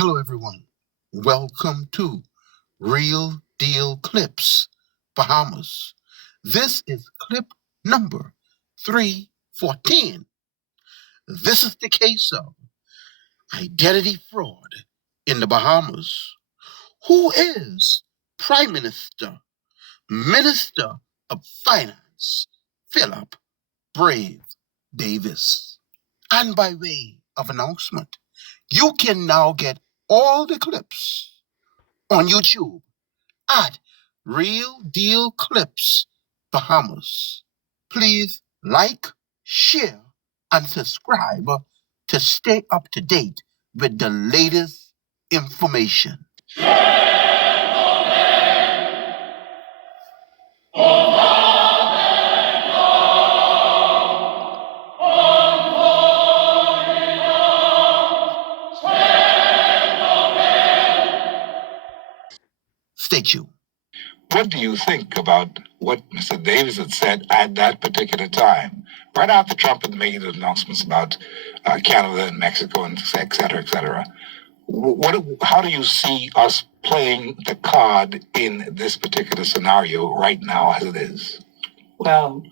Hello, everyone. Welcome to Real Deal Clips, Bahamas. This is clip number 314. This is the case of identity fraud in the Bahamas. Who is Prime Minister of Finance, Philip Brave Davis? And by way of announcement, you can now get all the clips on YouTube at Real Deal Clips Bahamas. Please like, share, and subscribe to stay up to date with the latest information. Stay tuned. What do you think about what Mr. Davis had said at that particular time, right after Trump had made the announcements about Canada and Mexico and et cetera, et cetera? How do you see us playing the card in this particular scenario right now as it is? Well,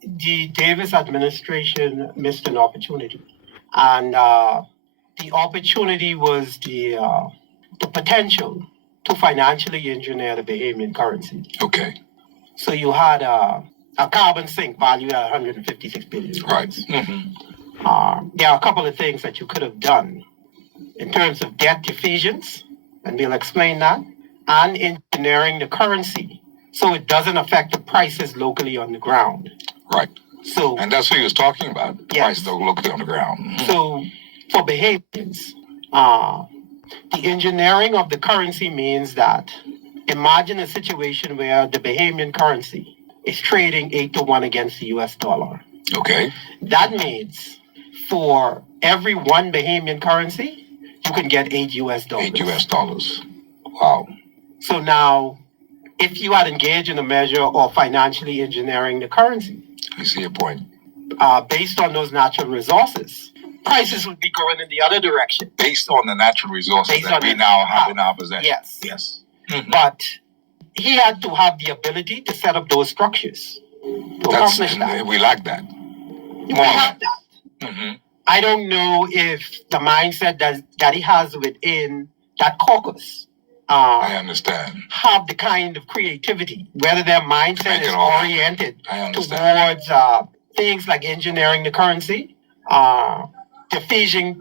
the Davis administration missed an opportunity. And the opportunity was the potential to financially engineer the Bahamian currency. Okay. So you had a carbon sink valued at $156 billion. Right. Mm-hmm. There are a couple of things that you could have done in terms of debt defeasance, and we'll explain that, and engineering the currency so it doesn't affect the prices locally on the ground. Right. So, and that's what he was talking about, the yes. prices locally on the ground. Mm-hmm. So for Bahamians, the engineering of the currency means that imagine a situation where the Bahamian currency is trading 8-1 against the US dollar. Okay. That means for every one Bahamian currency, you can get $8 US. $8 US. Wow. So now, if you had engaged in a measure of financially engineering the currency, I see your point. Based on those natural resources, prices would be going in the other direction. Based on the natural resources that we now have in our possession. Yes. Yes. Mm-hmm. But he had to have the ability to set up those structures to accomplish that. We lack that. We have that. Mm-hmm. I don't know if the mindset that he has within that caucus I understand. have the kind of creativity, whether their mindset is oriented towards things like engineering the currency, defeasing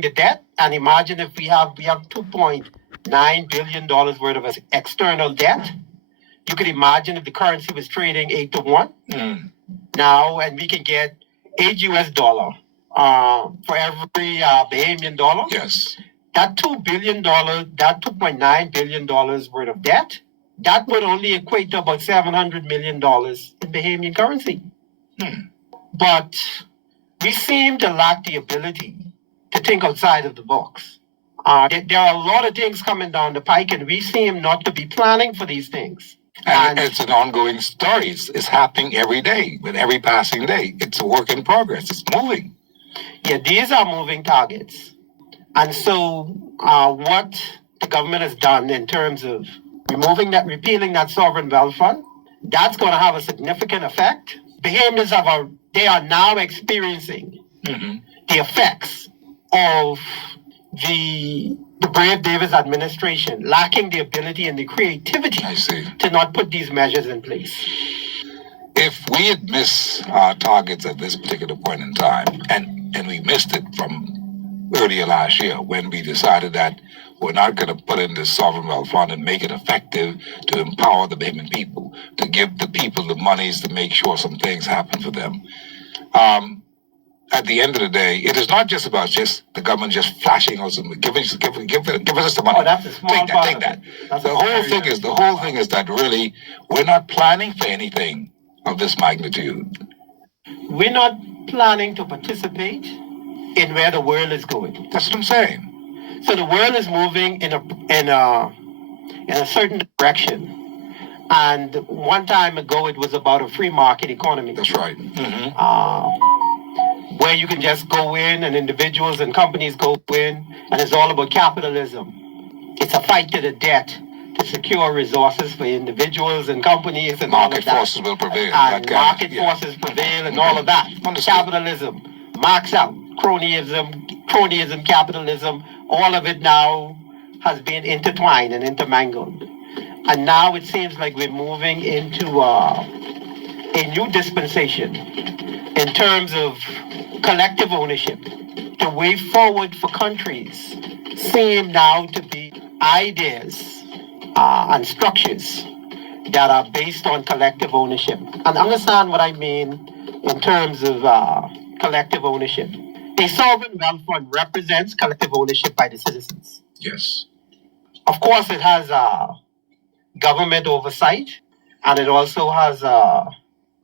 the debt. And imagine if we have $2.9 billion worth of external debt. You could imagine if the currency was trading 8-1 now, and we can get $8 US for every Bahamian dollar. Yes. That $2 billion, that $2.9 billion worth of debt, that would only equate to about $700 million in Bahamian currency. But we seem to lack the ability to think outside of the box. There are a lot of things coming down the pike, and we seem not to be planning for these things. And it's an ongoing story. It's happening every day, with every passing day. It's a work in progress. It's moving. Yeah, these are moving targets. And so what the government has done in terms of repealing that sovereign wealth fund, that's going to have a significant effect. Bahamians they are now experiencing the effects of the Brave Davis administration lacking the ability and the creativity to not put these measures in place. If we had missed our targets at this particular point in time, and we missed it from earlier last year when we decided that we're not going to put in this sovereign wealth fund and make it effective to empower the Bahamian people, to give the people the monies to make sure some things happen for them. At the end of the day, it is not just about the government just flashing us and give us the money. Oh, that's a small part. Take that. The whole thing is that really we're not planning for anything of this magnitude. We're not planning to participate in where the world is going. That's what I'm saying. So the world is moving in a certain direction. And one time ago, it was about a free market economy. That's right. where you can just go in and individuals and companies go in, and it's all about capitalism. It's a fight to the death to secure resources for individuals and companies and all of that. Market forces will prevail. And market forces prevail and all of that. Capitalism, marks out, cronyism, capitalism, all of it now has been intertwined and intermingled. And now it seems like we're moving into a new dispensation in terms of collective ownership. The way forward for countries seem now to be ideas and structures that are based on collective ownership. And understand what I mean in terms of collective ownership. A sovereign wealth fund represents collective ownership by the citizens. Yes. Of course, it has government oversight, and it also has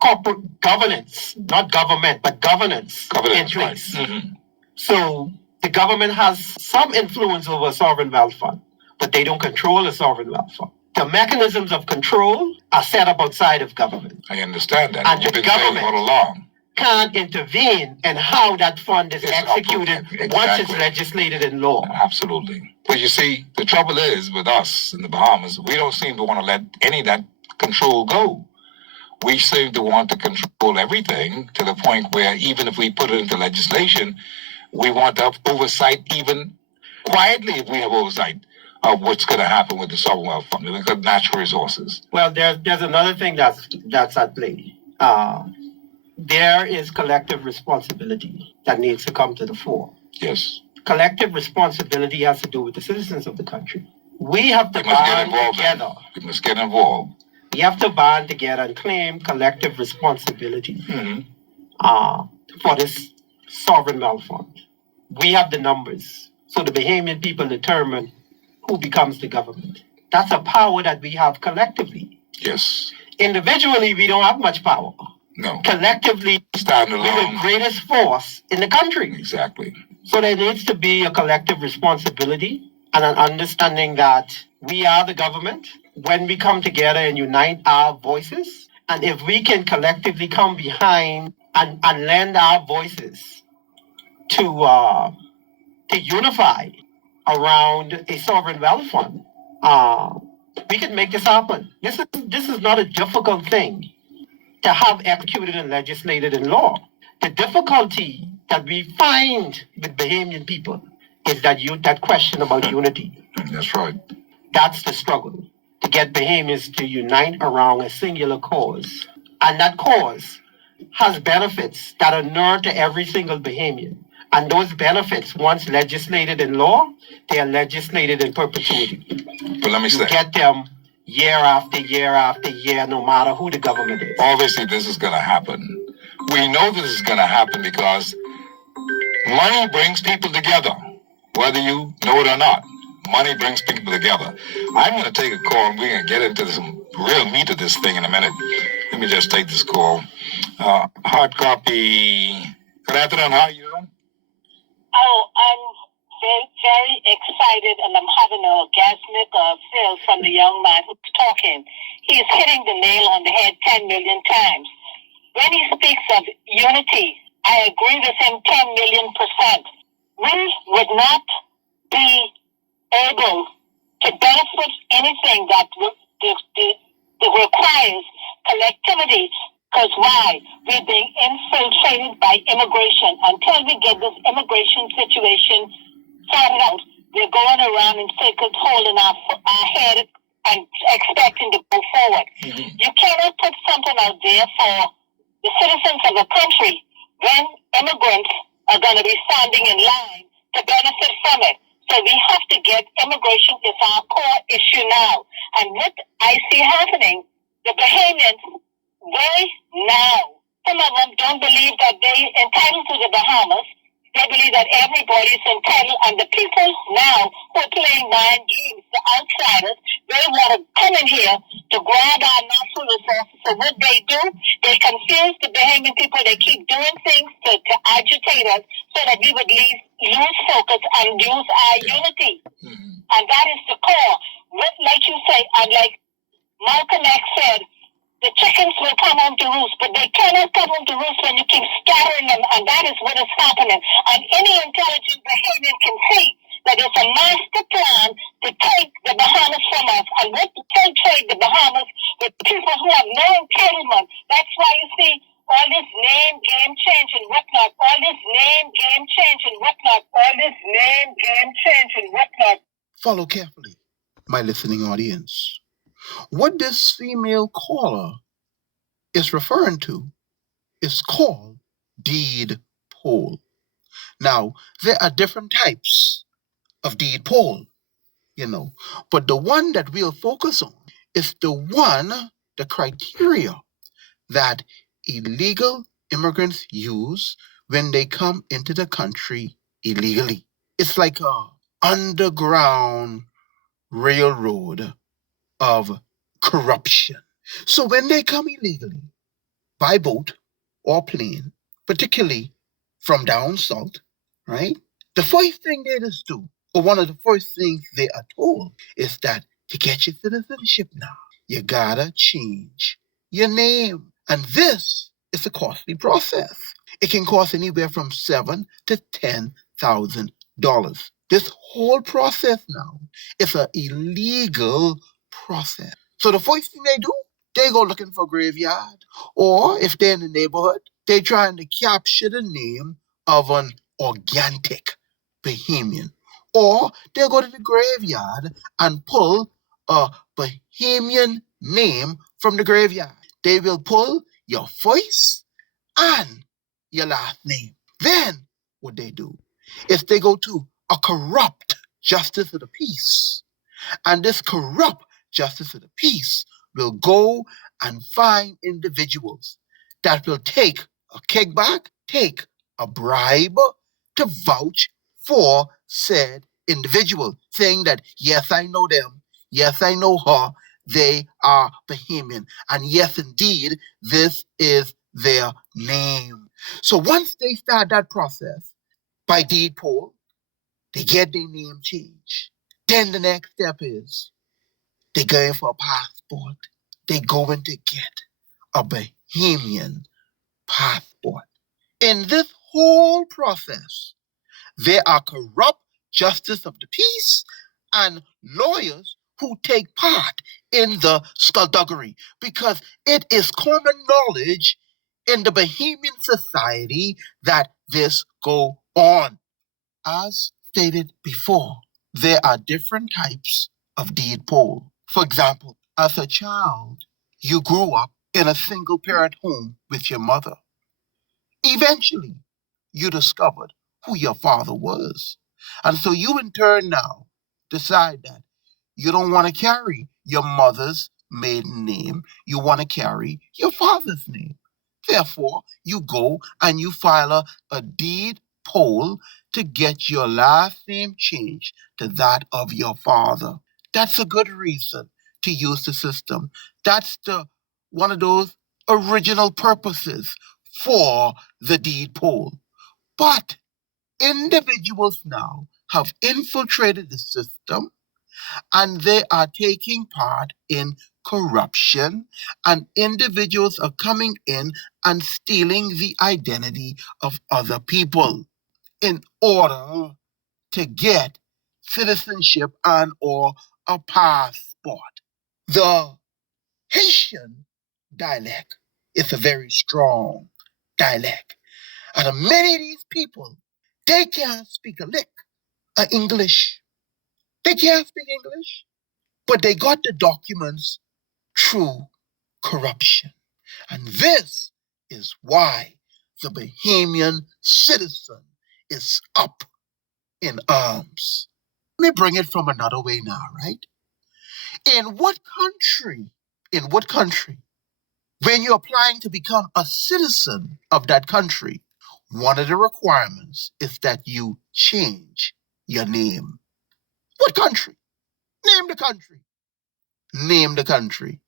corporate governance, not government, but governance in place. Right. Mm-hmm. So the government has some influence over a sovereign wealth fund, but they don't control a sovereign wealth fund. The mechanisms of control are set up outside of government. I understand that. And you've the been saying government all along. Can't intervene in how that fund is executed once it's legislated in law. Absolutely. But you see, the trouble is with us in the Bahamas, we don't seem to want to let any of that control go. We seem to want to control everything to the point where even if we put it into legislation, we want to have oversight even quietly if we have oversight of what's going to happen with the sovereign wealth fund, because of natural resources. Well, there's another thing that's at play. There is collective responsibility that needs to come to the fore. Yes. Collective responsibility has to do with the citizens of the country. We have to band together. We must get involved. We have to band together and claim collective responsibility for this sovereign wealth fund. We have the numbers. So the Bahamian people determine who becomes the government. That's a power that we have collectively. Yes. Individually, we don't have much power. No. Collectively, stand alone. We're the greatest force in the country. Exactly. So there needs to be a collective responsibility and an understanding that we are the government. When we come together and unite our voices, and if we can collectively come behind and lend our voices to unify around a sovereign wealth fund, we can make this happen. This is not a difficult thing to have executed and legislated in law. The difficulty that we find with Bahamian people is that question about unity. That's right. That's the struggle, to get Bahamians to unite around a singular cause. And that cause has benefits that are known to every single Bahamian. And those benefits, once legislated in law, they are legislated in perpetuity. But let me say, get them year after year after year, no matter who the government is. Obviously, this is going to happen. We know this is going to happen because money brings people together, whether you know it or not. Money brings people together. I'm going to take a call, and we're going to get into some real meat of this thing in a minute. Let me just take this call. Hard copy. Good afternoon. How are you doing? Oh, I'm very excited, and I'm having an orgasmic feel from the young man who's talking. He's hitting the nail on the head 10 million times. When he speaks of unity, I agree with him 10 million %. We would not be able to benefit anything that requires collectivity. Because why? We're being infiltrated by immigration. Until we get this immigration situation sorted out, we're going around in circles, holding our head and expecting to go forward. Mm-hmm. You cannot put something out there for the citizens of a country when immigrants are going to be standing in line to benefit from it. So we have to get immigration is our core issue now. And what I see happening, the Bahamians, they now, some of them don't believe that they're entitled to the Bahamas. They believe that everybody is entitled, and the people now who are playing mind games, the outsiders, they want to come in here to grab our natural resources. So what they do, they confuse the Bahamian people. They keep doing things to agitate us so that we would lose focus and lose our unity. Mm-hmm. And that is the core. Like you say, and like Malcolm X said, The chickens will come home to roost, but they cannot come home to roost when you keep scattering them, and that is what is happening. And any intelligent Bahamian can see that it's a master plan to take the Bahamas from us and what to trade the Bahamas with people who have no entitlement. That's why you see all this name game change and whatnot, all this name game change and whatnot, all this name game change and whatnot. Follow carefully, my listening audience. What this female caller is referring to is called deed poll. Now, there are different types of deed poll, but the one that we'll focus on is the criteria that illegal immigrants use when they come into the country illegally. It's like a underground railroad of corruption. So when they come illegally by boat or plane, particularly from down south, right? The first thing they just do, or one of the first things they are told, is that to get your citizenship now, you gotta change your name. And this is a costly process. It can cost anywhere from $7,000 to $10,000. This whole process now is an illegal process. So the first thing they do, they go looking for a graveyard. Or if they're in the neighborhood, they're trying to capture the name of an organic Bahamian. Or they'll go to the graveyard and pull a Bahamian name from the graveyard. They will pull your first and your last name. Then what they do is they go to a corrupt justice of the peace. And this corrupt justice of the peace will go and find individuals that will take a kickback, take a bribe to vouch for said individual, saying that, yes, I know them, yes, I know her, they are Bahamian, and yes, indeed, this is their name. So once they start that process by deed poll, they get their name changed. Then the next step is they going for a passport. They going to get a Bahamian passport. In this whole process, there are corrupt justice of the peace and lawyers who take part in the skullduggery because it is common knowledge in the Bahamian society that this go on. As stated before, there are different types of deed poll. For example, as a child, you grew up in a single parent home with your mother. Eventually, you discovered who your father was. And so you, in turn, now decide that you don't want to carry your mother's maiden name, you want to carry your father's name. Therefore, you go and you file a deed poll to get your last name changed to that of your father. That's a good reason to use the system. That's one of those original purposes for the deed poll. But individuals now have infiltrated the system and they are taking part in corruption, and individuals are coming in and stealing the identity of other people in order to get citizenship and or a passport. The Haitian dialect is a very strong dialect. And many of these people, they can't speak a lick of English. They can't speak English, but they got the documents through corruption. And this is why the Bahamian citizen is up in arms. Let me bring it from another way now, right? In what country, when you're applying to become a citizen of that country, one of the requirements is that you change your name. What country? Name the country. Name the country.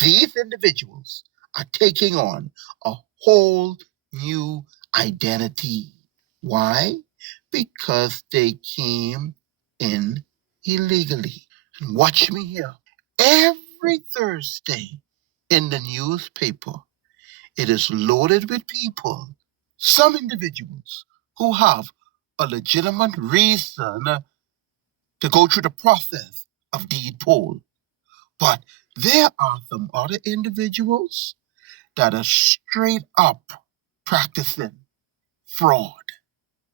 These individuals are taking on a whole new identity. Why? Because they came in illegally. And watch me here. Every Thursday in the newspaper. It is loaded with people, some individuals who have a legitimate reason to go through the process of deed poll. But there are some other individuals that are straight up practicing fraud,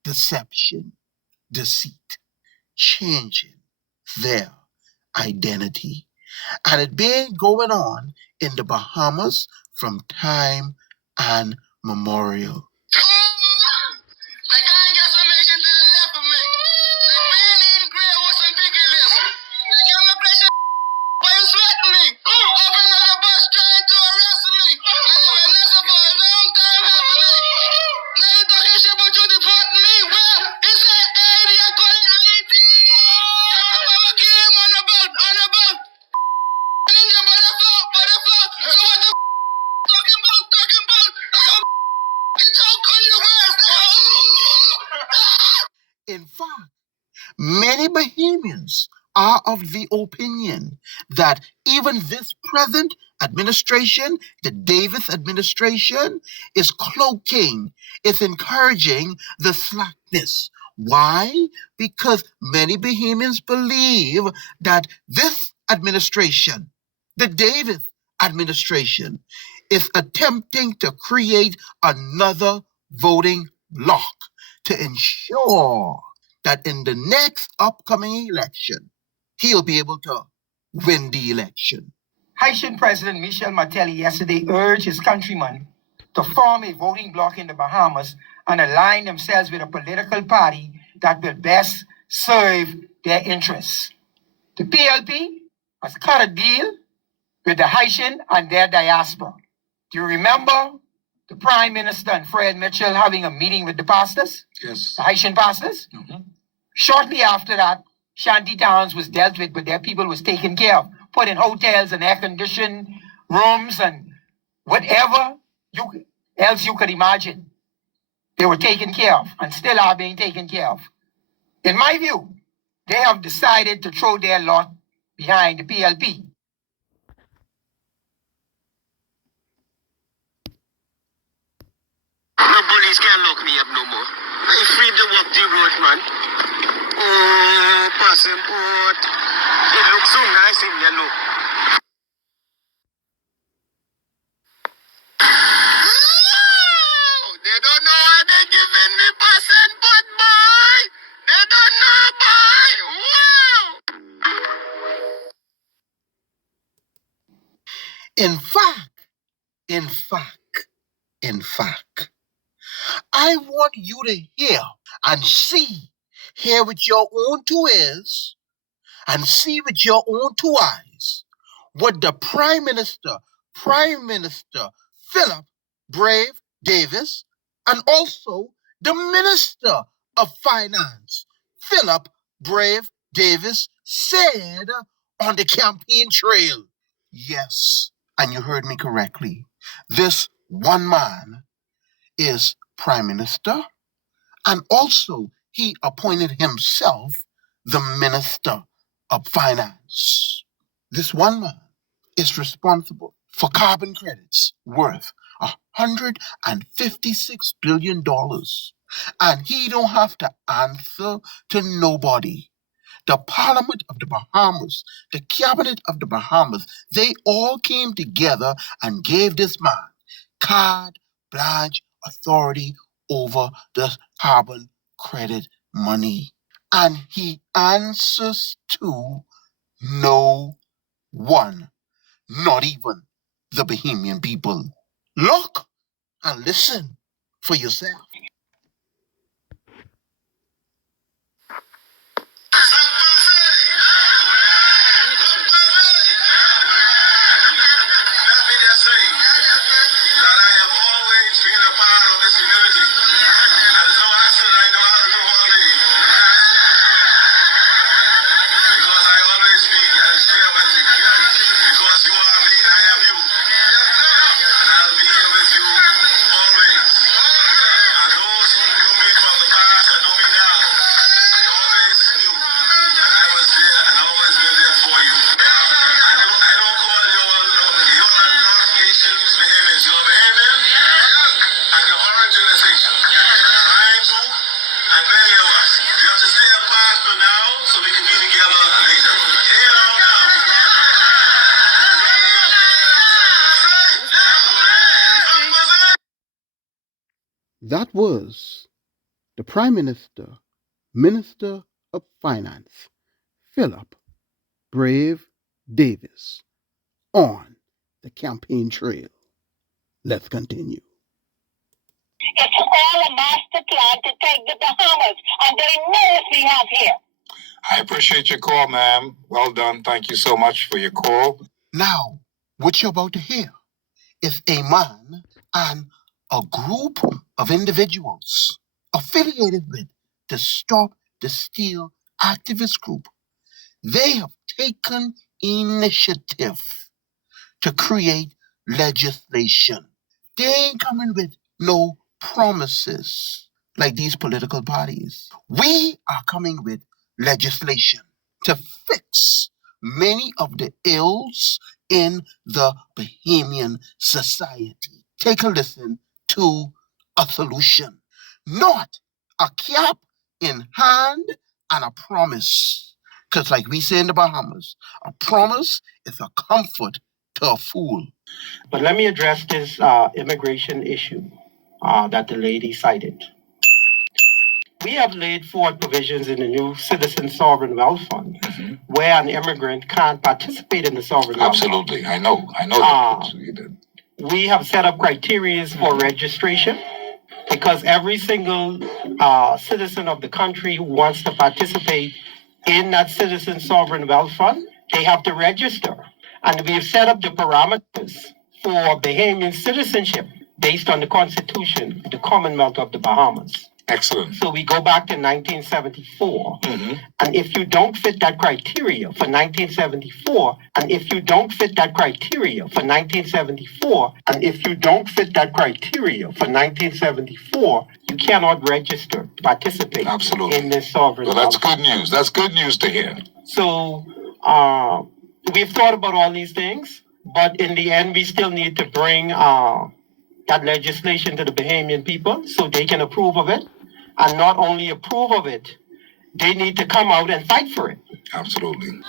deception, deceit, changing their identity. And it been going on in the Bahamas from time and memorial. Like I ain't got some Asian to the left of me. Like we ain't eating grill with some biggie lips. Like immigration, why you sweating me? Up another bus trying to arrest me. I live in Nessa for a long time happening. Now you talking shit about you deporting me? Well, he said 80, I call it 80. I came on the boat, Ninja by the floor. So what the talking about? It's all call you words. In fact, many Bahamians are of the opinion that even this present administration, the Davis administration, is cloaking, is encouraging the slackness. Why? Because many Bahamians believe that this administration, the Davis administration, is attempting to create another voting bloc to ensure that in the next upcoming election, he'll be able to win the election. Haitian President Michel Martelly yesterday urged his countrymen to form a voting bloc in the Bahamas and align themselves with a political party that will best serve their interests. The PLP has cut a deal with the Haitian and their diaspora. Do you remember the Prime Minister and Fred Mitchell having a meeting with the pastors? Yes. The Haitian pastors? Mm-hmm. Shortly after that, shanty towns was dealt with, but their people was taken care of, put in hotels and air-conditioned rooms and whatever else you could imagine. They were taken care of and still are being taken care of. In my view, they have decided to throw their lot behind the PLP. No police can't lock me up no more. I free to walk the road, man. Oh, passport. It looks so nice in yellow. Oh, they don't know why they're giving me passport, boy. They don't know, boy. Wow. In fact, I want you to hear and hear with your own two ears and see with your own two eyes what the Prime Minister Philip Brave Davis, and also the Minister of Finance, Philip Brave Davis, said on the campaign trail. Yes, and you heard me correctly. This one man is Prime Minister, and also he appointed himself the Minister of Finance. This one man is responsible for carbon credits worth $156 billion. And he don't have to answer to nobody. The Parliament of the Bahamas, the Cabinet of the Bahamas, they all came together and gave this man carte blanche authority over the carbon credit money. And he answers to no one, not even the Bahamian people. Look and listen for yourself. That was the Prime Minister, Minister of Finance, Philip Brave Davis, on the campaign trail. Let's continue. It's all a master plan to take the Bahamas, and they know what we have here. I appreciate your call, ma'am. Well done. Thank you so much for your call. Now, what you're about to hear is a man and a group of individuals affiliated with the Stop the Steal activist group. They have taken initiative to create legislation. They ain't coming with no promises like these political parties. We are coming with legislation to fix many of the ills in the Bahamian society. Take a listen to a solution, not a cap in hand and a promise. Because, like we say in the Bahamas, a promise is a comfort to a fool. But let me address this immigration issue that the lady cited. We have laid forth provisions in the new Citizen Sovereign Wealth Fund where an immigrant can't participate in the sovereign wealth fund. Absolutely. I know that. We have set up criteria for registration because every single citizen of the country who wants to participate in that Citizen Sovereign Wealth Fund, they have to register. And we have set up the parameters for Bahamian citizenship based on the Constitution of the Commonwealth of the Bahamas. Excellent. So we go back to 1974. And if you don't fit that criteria for 1974, and if you don't fit that criteria for 1974, and if you don't fit that criteria for 1974, you cannot register to participate in this sovereign. Well, that's good news. That's good news to hear. So we've thought about all these things, but in the end, we still need to bring that legislation to the Bahamian people so they can approve of it. And not only approve of it, they need to come out and fight for it. Absolutely.